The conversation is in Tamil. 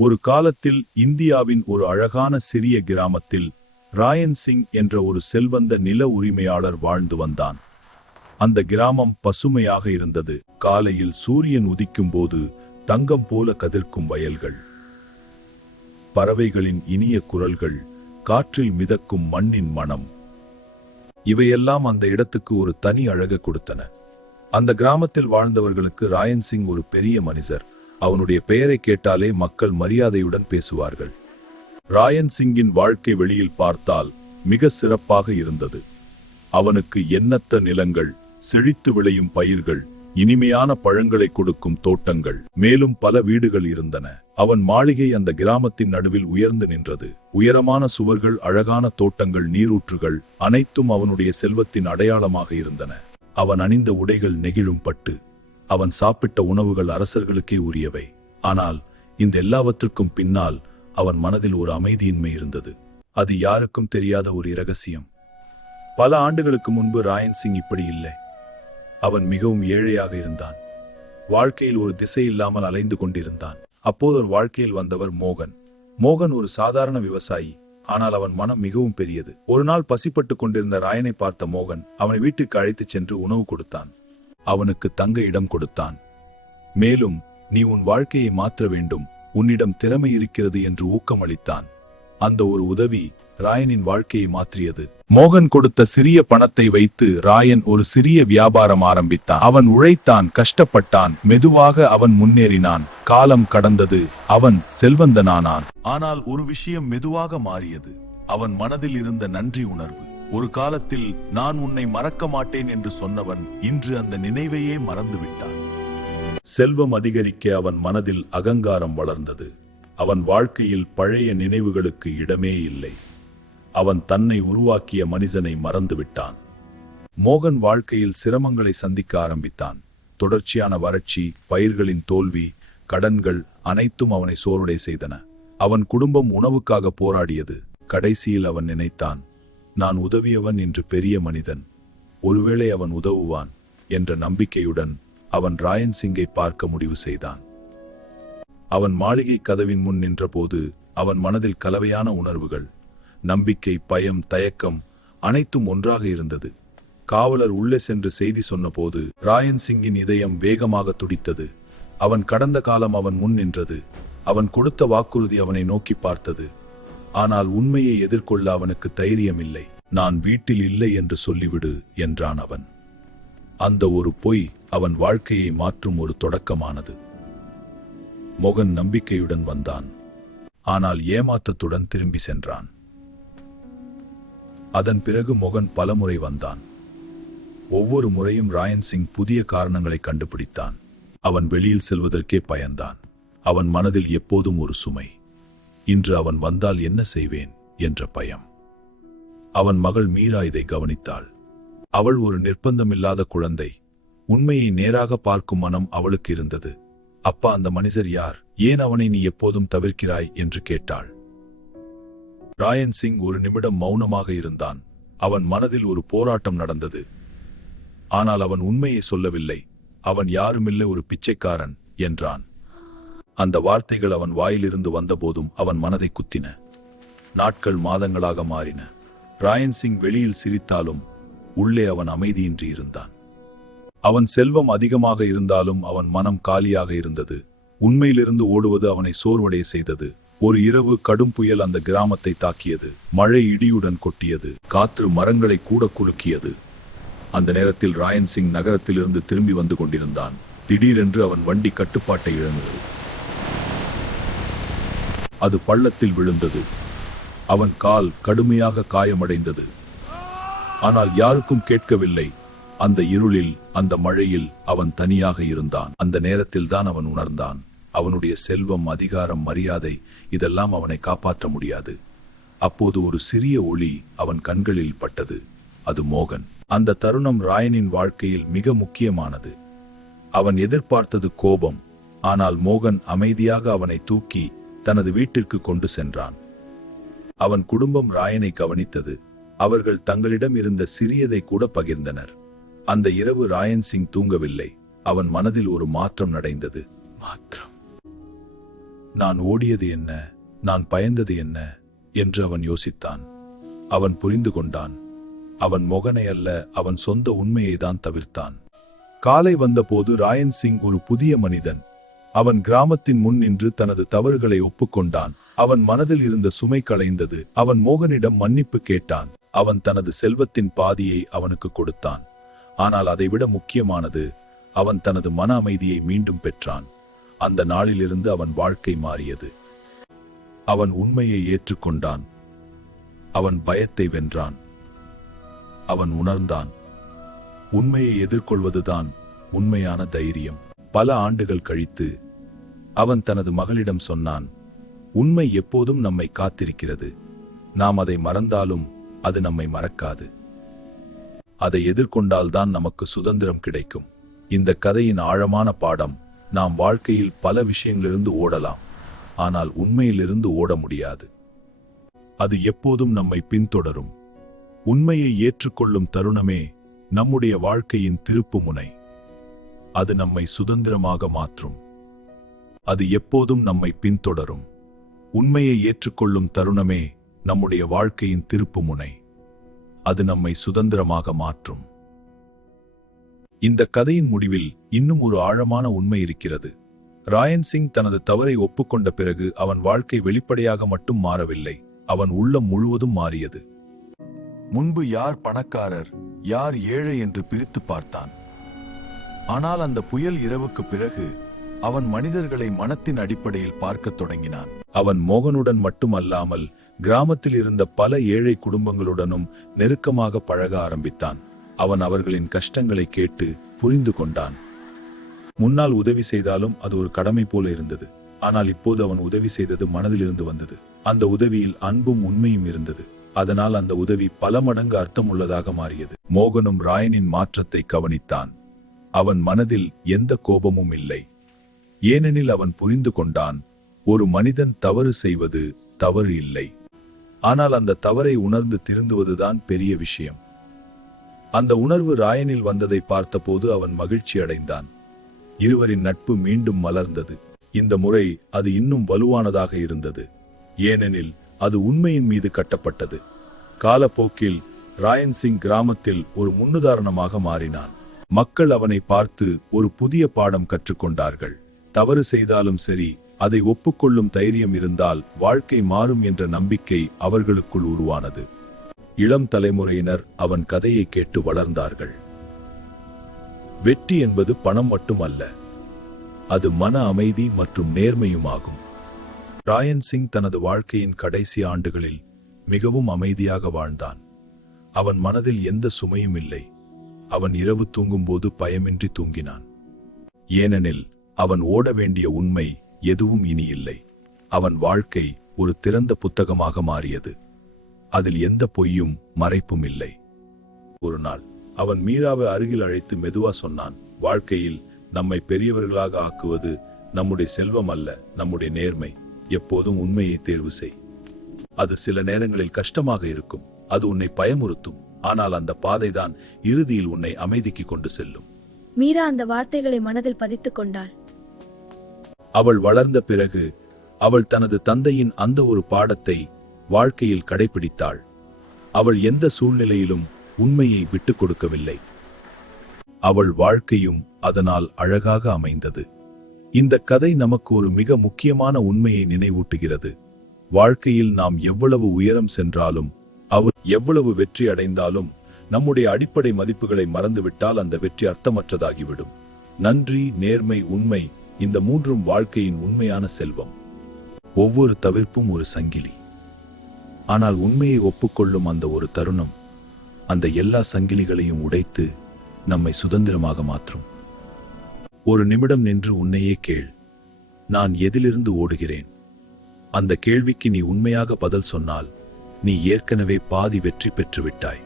ஒரு காலத்தில் இந்தியாவின் ஒரு அழகான சிறிய கிராமத்தில் ராயன் சிங் என்ற ஒரு செல்வந்த நில உரிமையாளர் வாழ்ந்து வந்தான். அந்த கிராமம் பசுமையாக இருந்தது. காலையில் சூரியன் உதிக்கும் போது தங்கம் போல கதிர்க்கும் வயல்கள், பறவைகளின் இனிய குரல்கள், காற்றில் மிதக்கும் மண்ணின் மனம், இவையெல்லாம் அந்த இடத்துக்கு ஒரு தனி அழகு கொடுத்தன. அந்த கிராமத்தில் வாழ்ந்தவர்களுக்கு ராயன் சிங் ஒரு பெரிய மனிதர். அவனுடைய பெயரை கேட்டாலே மக்கள் மரியாதையுடன் பேசுவார்கள். ராயன் சிங்கின் வாழ்க்கை வெளியில் பார்த்தால் மிக சிறப்பாக இருந்தது. அவனுக்கு எண்ணற்ற நிலங்கள், செழித்து விளையும் பயிர்கள், இனிமையான பழங்களை கொடுக்கும் தோட்டங்கள், மேலும் பல வீடுகள் இருந்தன. அவன் மாளிகை அந்த கிராமத்தின் நடுவில் உயர்ந்து நின்றது. உயரமான சுவர்கள், அழகான தோட்டங்கள், நீரூற்றுகள் அனைத்தும் அவனுடைய செல்வத்தின் அடையாளமாக இருந்தன. அவன் அணிந்த உடைகள் நெகிழும் பட்டு, அவன் சாப்பிட்ட உணவுகள் அரசர்களுக்கே உரியவை. ஆனால் இந்த எல்லாவற்றுக்கும் பின்னால் அவன் மனதில் ஒரு அமைதியின்மை இருந்தது. அது யாருக்கும் தெரியாத ஒரு இரகசியம். பல ஆண்டுகளுக்கு முன்பு ராயன் சிங் இப்படி இல்லை. அவன் மிகவும் ஏழையாக இருந்தான். வாழ்க்கையில் ஒரு திசை இல்லாமல் அலைந்து கொண்டிருந்தான். அப்போது ஒரு வாழ்க்கையில் வந்தவர் மோகன். மோகன் ஒரு சாதாரண விவசாயி. ஆனால் அவன் மனம் மிகவும் பெரியது. ஒரு நாள் பசிப்பட்டு கொண்டிருந்த ராயனை பார்த்த மோகன் அவனை வீட்டுக்கு அழைத்துச் சென்று உணவு கொடுத்தான். அவனுக்கு தங்க இடம் கொடுத்தான். மேலும், நீ உன் வாழ்க்கையை மாற்ற வேண்டும், உன்னிடம் திறமை இருக்கிறது என்று ஊக்கமளித்தான். அந்த ஒரு உதவி ராயனின் வாழ்க்கையை மாற்றியது. மோகன் கொடுத்த சிறிய பணத்தை வைத்து ராயன் ஒரு சிறிய வியாபாரம் ஆரம்பித்தான். அவன் உழைத்தான், கஷ்டப்பட்டான், மெதுவாக அவன் முன்னேறினான். காலம் கடந்தது, அவன் செல்வந்தனானான். ஆனால் ஒரு விஷயம் மெதுவாக மாறியது. அவன் மனதில் இருந்த நன்றி உணர்வு. ஒரு காலத்தில் நான் உன்னை மறக்க மாட்டேன் என்று சொன்னவன் இன்று அந்த நினைவையே மறந்துவிட்டான். செல்வம் அதிகரிக்க அவன் மனதில் அகங்காரம் வளர்ந்தது. அவன் வாழ்க்கையில் பழைய நினைவுகளுக்கு இடமே இல்லை. அவன் தன்னை உருவாக்கிய மனிதனை மறந்துவிட்டான். மோகன் வாழ்க்கையில் சிரமங்களை சந்திக்க ஆரம்பித்தான். தொடர்ச்சியான வறட்சி, பயிர்களின் தோல்வி, கடன்கள் அனைத்தும் அவனை சோர்வடை செய்தன. அவன் குடும்பம் உணவுக்காக போராடியது. கடைசியில் அவன் நினைத்தான், நான் உதவியவன் இன்று பெரிய மனிதன், ஒருவேளை அவன் உதவுவான் என்ற நம்பிக்கையுடன் அவன் ராயன் சிங்கை பார்க்க முடிவு செய்தான். அவன் மாளிகை கதவின் முன் நின்றபோது அவன் மனதில் கலவையான உணர்வுகள், நம்பிக்கை, பயம், தயக்கம் அனைத்தும் ஒன்றாக இருந்தது. காவலர் உள்ளே சென்று செய்தி சொன்னபோது ராயன் சிங்கின் இதயம் வேகமாக துடித்தது. அவன் கடந்த காலம் அவன் முன் நின்றது. அவன் கொடுத்த வாக்குறுதி அவனை நோக்கி பார்த்தது. ஆனால் உண்மையை எதிர்கொள்ள அவனுக்கு தைரியம் இல்லை. நான் வீட்டில் இல்லை என்று சொல்லிவிடு என்றான் அவன். அந்த ஒரு பொய் அவன் வாழ்க்கையை மாற்றும் ஒரு தொடக்கமானது. மோகன் நம்பிக்கையுடன் வந்தான். ஆனால் ஏமாற்றத்துடன் திரும்பி சென்றான். அதன் பிறகு மோகன் பலமுறை வந்தான். ஒவ்வொரு முறையும் ராயன் சிங் புதிய காரணங்களை கண்டுபிடித்தான். அவன் வெளியில் செல்வதற்கே பயந்தான். அவன் மனதில் எப்போதும் ஒரு சுமை. இன்று அவன் வந்தால் என்ன செய்வேன் என்ற பயம். அவன் மகள் மீரா இதை கவனித்தாள். அவள் ஒரு நிர்பந்தமில்லாத குழந்தை. உண்மையை நேராக பார்க்கும் மனம் அவளுக்கு இருந்தது. அப்பா, அந்த மனிதர் யார்? ஏன் அவனை நீ எப்போதும் தவிர்க்கிறாய் என்று கேட்டாள். ராயன் சிங் ஒரு நிமிடம் மௌனமாக இருந்தான். அவன் மனதில் ஒரு போராட்டம் நடந்தது. ஆனால் அவன் உண்மையை சொல்லவில்லை. அவன் யாருமில்லை, ஒரு பிச்சைக்காரன் என்றான். அந்த வார்த்தைகள் அவன் வாயிலிருந்து வந்தபோதும் அவன் மனதை குத்தின. நாட்கள் மாதங்களாக மாறின. ராயன் சிங் வெளியில் சிரித்தாலும் உள்ளே அவன் அமைதியின்றி இருந்தான். அவன் செல்வம் அதிகமாக இருந்தாலும் அவன் மனம் காலியாக இருந்தது. உண்மையிலிருந்து ஓடுவது அவனை சோர்வடைய செய்தது. ஒரு இரவு கடும் புயல் அந்த கிராமத்தை தாக்கியது. மழை இடியுடன் கொட்டியது. காற்று மரங்களை கூட குலுக்கியது. அந்த நேரத்தில் ராயன் சிங் நகரத்திலிருந்து திரும்பி வந்து கொண்டிருந்தான். திடீரென்று அவன் வண்டி கட்டுப்பாட்டை இழந்தது. அது பள்ளத்தில் விழுந்தது. அவன் கால் கடுமையாக காயமடைந்தது. ஆனால் யாருக்கும் கேட்கவில்லை. அந்த இருளில், அந்த மழையில் அவன் தனியாக இருந்தான். அந்த நேரத்தில் தான் அவன் உணர்ந்தான், அவனுடைய செல்வம், அதிகாரம், மரியாதை இதெல்லாம் அவனை காப்பாற்ற முடியாது. அப்போது ஒரு சிறிய ஒளி அவன் கண்களில் பட்டது. அது மோகன். அந்த தருணம் ராயனின் வாழ்க்கையில் மிக முக்கியமானது. அவன் எதிர்பார்த்தது கோபம். ஆனால் மோகன் அமைதியாக அவனை தூக்கி தனது வீட்டிற்கு கொண்டு சென்றான். அவன் குடும்பம் ராயனை கவனித்தது. அவர்கள் தங்களிடம் இருந்த சிறியதை கூட பகிர்ந்தனர். அந்த இரவு ராயன் சிங் தூங்கவில்லை. அவன் மனதில் ஒரு மாற்றம் நடந்தது. நான் ஓடியது என்ன, நான் பயந்தது என்ன என்று அவன் யோசித்தான். அவன் புரிந்து கொண்டான். அவன் மோகனை அல்ல, அவன் சொந்த உண்மையை தான் தவிர்த்தான். காலை வந்தபோது ராயன் சிங் ஒரு புதிய மனிதன். அவன் கிராமத்தின் முன் நின்று தனது தவறுகளை ஒப்புக்கொண்டான். அவன் மனதில் இருந்த சுமை களைந்தது. அவன் மோகனிடம் மன்னிப்பு கேட்டான். அவன் தனது செல்வத்தின் பாதியை அவனுக்கு கொடுத்தான். ஆனால் அதைவிட முக்கியமானது, அவன் தனது மன அமைதியை மீண்டும் பெற்றான். அந்த நாளிலிருந்து அவன் வாழ்க்கை மாறியது. அவன் உண்மையை ஏற்றுக்கொண்டான். அவன் பயத்தை வென்றான். அவன் உணர்ந்தான், உண்மையை எதிர்கொள்வதுதான் உண்மையான தைரியம். பல ஆண்டுகள் கழித்து அவன் தனது மகளிடம் சொன்னான், உண்மை எப்போதும் நம்மை காத்திருக்கிறது. நாம் அதை மறந்தாலும் அது நம்மை மறக்காது. அதை எதிர்கொண்டால்தான் நமக்கு சுதந்திரம் கிடைக்கும். இந்த கதையின் ஆழமான பாடம், நாம் வாழ்க்கையில் பல விஷயங்களிலிருந்து ஓடலாம், ஆனால் உண்மையிலிருந்து ஓட முடியாது. அது எப்போதும் நம்மை பின்தொடரும். உண்மையை ஏற்றுக்கொள்ளும் தருணமே நம்முடைய வாழ்க்கையின் திருப்புமுனை. அது நம்மை சுதந்திரமாக மாற்றும். அது எப்போதும் நம்மை பின்தொடரும். உண்மையை ஏற்றுக்கொள்ளும் தருணமே நம்முடைய வாழ்க்கையின் திருப்புமுனை. அது நம்மை சுதந்திரமாக மாற்றும். இந்த கதையின் முடிவில் இன்னும் ஒரு ஆழமான உண்மை இருக்கிறது. ராயன் சிங் தனது தவறை ஒப்புக்கொண்ட பிறகு அவன் வாழ்க்கை வெளிப்படையாக மட்டும் மாறவில்லை, அவன் உள்ளம் முழுவதும் மாறியது. முன்பு யார் பணக்காரர், யார் ஏழை என்று பிரித்து பார்த்தான். ஆனால் அந்த புயல் இரவுக்கு பிறகு அவன் மனிதர்களை மனத்தின் அடிப்படையில் பார்க்கத் தொடங்கினான். அவன் மோகனுடன் மட்டுமல்லாமல் கிராமத்தில் இருந்த பல ஏழை குடும்பங்களுடனும் நெருக்கமாக பழக ஆரம்பித்தான். அவன் அவர்களின் கஷ்டங்களை கேட்டு புரிந்து கொண்டான். முன்னால் உதவி செய்தாலும் அது ஒரு கடமை போல இருந்தது. ஆனால் இப்போது அவன் உதவி செய்தது மனதிலிருந்து வந்தது. அந்த உதவியில் அன்பும் உண்மையும் இருந்தது. அதனால் அந்த உதவி பல மடங்கு அர்த்தமுள்ளதாக மாறியது. மோகனும் ராயனின் மாற்றத்தை கவனித்தான். அவன் மனதில் எந்த கோபமும் இல்லை. ஏனெனில் அவன் புரிந்து கொண்டான், ஒரு மனிதன் தவறு செய்வது தவறு இல்லை, ஆனால் அந்த தவறை உணர்ந்து திருந்துவதுதான் பெரிய விஷயம். அந்த உணர்வு ராயனில் வந்ததை பார்த்தபோது அவன் மகிழ்ச்சி அடைந்தான். இருவரின் நட்பு மீண்டும் மலர்ந்தது. இந்த முறை அது இன்னும் வலுவானதாக இருந்தது. ஏனெனில் அது உண்மையின் மீது கட்டப்பட்டது. காலப்போக்கில் ராயன் சிங் கிராமத்தில் ஒரு முன்னுதாரணமாக மாறினான். மக்கள் அவனை பார்த்து ஒரு புதிய பாடம் கற்றுக்கொண்டார்கள். தவறு செய்தாலும் சரி, அதை ஒப்புக்கொள்ளும் தைரியம் இருந்தால் வாழ்க்கை மாறும் என்ற நம்பிக்கை அவர்களுக்குள் உருவானது. இளம் தலைமுறையினர் அவன் கதையை கேட்டு வளர்ந்தார்கள். வெற்றி என்பது பணம் மட்டுமல்ல, அது மன அமைதி மற்றும் நேர்மையுமாகும். ராயன் சிங் தனது வாழ்க்கையின் கடைசி ஆண்டுகளில் மிகவும் அமைதியாக வாழ்ந்தான். அவன் மனதில் எந்த சுமையும் இல்லை. அவன் இரவு தூங்கும்போது பயமின்றி தூங்கினான். ஏனெனில் அவன் ஓட வேண்டிய உண்மை எதுவும் இனி இல்லை. அவன் வாழ்க்கை ஒரு திறந்த புத்தகமாக மாறியது. அதில் எந்த பொய்யும் மறைப்பும் இல்லை. ஒரு நாள் அவன் மீராவை அருகில் அழைத்து மெதுவா சொன்னான், வாழ்க்கையில் நம்மை பெரியவர்களாக ஆக்குவது நம்முடைய செல்வம் அல்ல, நம்முடைய நேர்மை. எப்போதும் உண்மையை தேர்வு செய். அது சில நேரங்களில் கஷ்டமாக இருக்கும், அது உன்னை பயமுறுத்தும், ஆனால் அந்த பாதைதான் இறுதியில் உன்னை அமைதிக்கு கொண்டு செல்லும். மீரா அந்த வார்த்தைகளை மனதில் பதித்துக் கொண்டாள். அவள் வளர்ந்த பிறகு அவள் தனது தந்தையின் அந்த ஒரு பாடத்தை வாழ்க்கையில் கடைபிடித்தாள். அவள் எந்த சூழ்நிலையிலும் உண்மையை விட்டுக் கொடுக்கவில்லை. அவள் வாழ்க்கையும் அதனால் அழகாக அமைந்தது. இந்த கதை நமக்கு ஒரு மிக முக்கியமான உண்மையை நினைவூட்டுகிறது. வாழ்க்கையில் நாம் எவ்வளவு உயரம் சென்றாலும், எவ்வளவு வெற்றி அடைந்தாலும், நம்முடைய அடிப்படை மதிப்புகளை மறந்துவிட்டால் அந்த வெற்றி அர்த்தமற்றதாகிவிடும். நன்றி, நேர்மை, உண்மை, இந்த மூன்றும் வாழ்க்கையின் உண்மையான செல்வம். ஒவ்வொரு தவிர்ப்பும் ஒரு சங்கிலி. ஆனால் உண்மையை ஒப்புக்கொள்ளும் அந்த ஒரு தருணம் அந்த எல்லா சங்கிலிகளையும் உடைத்து நம்மை சுதந்திரமாக மாற்றும். ஒரு நிமிடம் நின்று உன்னையே கேள், நான் எதிலிருந்து ஓடுகிறேன்? அந்த கேள்விக்கு நீ உண்மையாக பதில் சொன்னால் நீ ஏற்கனவே பாதி வெற்றி பெற்று விட்டாய்.